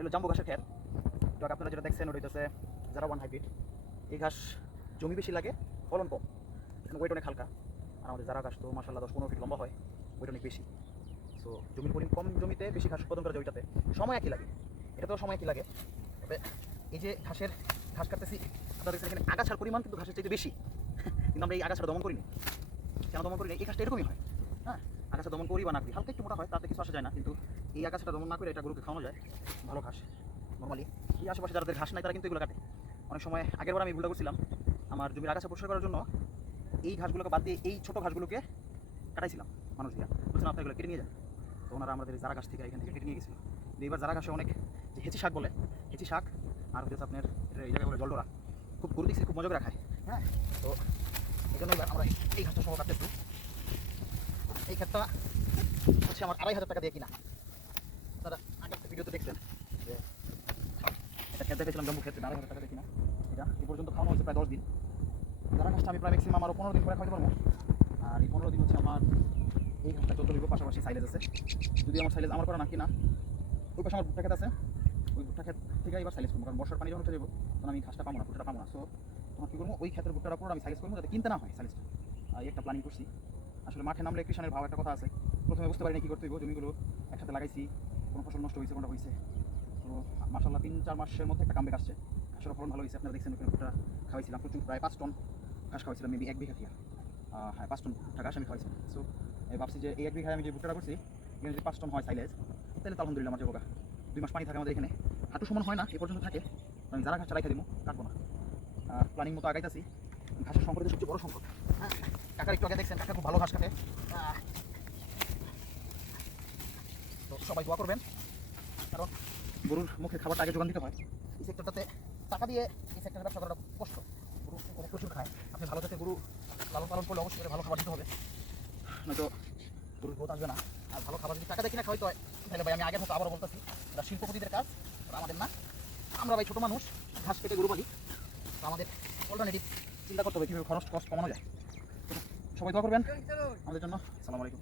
হলো জাম্বু ঘাসের খ্যার। তো আপনারা যেটা দেখছেন ওটা হইতেছে যারা ওয়ান হাইব্রিড। এই ঘাস জমি বেশি লাগে, ফলন কম, ওয়েট অনেক হালকা। আর আমাদের যারা ঘাস তো মাসাল্লাহ 10-15 ফিট লম্বা হয়, ওয়েট অনেক বেশি। সো জমির পরিমাণ কম, জমিতে বেশি ঘাস উৎপাদন করা যায় ওইটাতে সময় একই লাগে, এটা তো সময় একই লাগে। তবে এই যে ঘাস কাটতেছি, আপনাদের এখানে আগাছার পরিমাণ কিন্তু ঘাসের চাইতে বেশি, কিন্তু আমরা এই আগাছাটা দমন করিনি। কেন দমন করিনি? এই ঘাসটা এরকমই হয়। হ্যাঁ, আগাছা দমন করি বা না করি, হালকা একটু মোটা হয়, তাতে কিছু আসা যায় না, কিন্তু এই আগাছাটা দমন না করে এটা গরুকে খাওয়ানো যায় ভালো ঘাস। নর্মালি এই আশেপাশে যাদের ঘাস নাই তারা কিন্তু এগুলো কাটে। অনেক সময় আগেরবার আমি ভুলটা করছিলাম, আমার জমির আগাছা পরিষ্কার করার জন্য এই ঘাসগুলোকে বাদ দিয়ে এই ছোটো ঘাসগুলোকে কাটাইছিলাম। মানুষ দিয়া বলছিলাম আপনার এগুলো কেটে নিয়ে যায়, তো ওনারা আমাদের যারা ঘাস থেকে এখান থেকে কেটে নিয়ে গেছিলো। এবার যারা ঘাসে অনেক যে হেঁচি শাক বলে, হেঁচি শাক আর হচ্ছে আপনার এই জায়গায় বলে জলডোরা, খুব গরু দেখছি খুব মজা করে খায়। হ্যাঁ, তো এই জন্য এবার আমরা এই ঘাসটা সহ কাটতেছি। এই ক্ষেতটা হচ্ছে আমার 2,500 টাকা দিয়ে কিনা। আপনারা আগের ভিডিওতে দেখছেন যে একটা ক্ষেত দেখেছিলাম, জম্বু ক্ষেত্রে 2,500 টাকা দিয়ে কিনা। এটা এই পর্যন্ত খাওয়ানো হয়েছে প্রায় 10 দিন। যারা ঘাসটা আমি প্রায় ম্যাক্সিমাম আরও 15 দিন পরে খাওয়াতে পারবো। আর এই 15 দিন হচ্ছে আমার এই ঘাসটা চলতে হইব, পাশাপাশি সাইলেজ আছে। যদি আমার সাইলেজ আমার করা না কিনা, ওই পাশে আমার ভুট্টা ক্ষেত আছে, ওই ভুট্টা ক্ষেত থেকে এবার সাইলেজ করবো, কারণ বর্ষার পানি যখন উঠে যাবো তখন আমি ঘাসটা পাবো না, ভুট্টাটা পাবো না। সো তখন কী করবো, ওই ক্ষেতের ভুট্টার উপর আমি সাইলেজ করবো যাতে কিনতে না হয় সাইলেজটা। এই একটা প্ল্যানিং করছি। আসলে মাঠে নামলে কৃষাণের ভাব একটা কথা আছে, প্রথমে বুঝতে পারি না কী করতে হইব। জমিগুলো একসাথে লাগাইছি, কোনো ফসল নষ্ট হয়েছে, কোনটা হয়েছে। তো মাসাল্লাহ 3-4 মাসের মধ্যে একটা কামব্যাক আসছে, ঘাসের ফলন ভালো হয়েছে। আপনারা দেখছেন ওখানে ভুট্টা খাওয়াইছিলাম প্রচুর, প্রায় 5 টন ঘাস খাওয়াইছিলাম, মেবি 1 বিঘা থেকে। হ্যাঁ, 5 টন ভুট্টা ঘাস আমি খাওয়াইছিলাম। সো ভাবছি যে এই 1 বিঘায় আমি যে ভুট্টাটা করছি এখানে যদি 5 টন হয় সাইলেজ, তাহলে তো আলহামদুলিল্লাহ আমার যাবো। 2 মাস পানি থাকে আমাদের এখানে, হাঁটু সমান হয় না এ পর্যন্ত থাকে। আমি যারা ঘাসটা রাখা দিব কাটবো না, প্ল্যানিং মতো আগাইতেছি। ঘাসের সংকটের সবচেয়ে বড় সংকট। হ্যাঁ, কাকার একটু আগে দেখছেন, কাকা খুব ভালো ঘাস কাটে। তো সবাই দোয়া করবেন, কারণ গরুর মুখে খাবারটা আগে যোগান দিতে হয়। এই সেক্টরটাতে টাকা দিয়ে এই সেক্টরের ব্যবসা করাটা কষ্ট, গরু এখানে প্রচুর খায়। আপনি ভালো জাতের গরু লালন পালন করলে অবশ্যই ভালো খাবার দিতে হবে, নয়তো গরুর গ্রোথ আসবে না। আর ভালো খাবার যদি টাকা দিয়ে কিনা খাওয়াইতে হয়, তাহলে ভাই আমি আগের মতো আবারও বলতেছি, এটা শিল্পপতিদের কাজ, ওরা আমাদের না। আমরা ভাই ছোটো মানুষ, ঘাস কেটে গরু পালি, তো আমাদের অল্টারনেটিভ চিন্তা করতে হবে কীভাবে খরচ কষ্ট কমানো যায়। সবাই দোয়া করবেন আমাদের জন্য। আসসালামু আলাইকুম।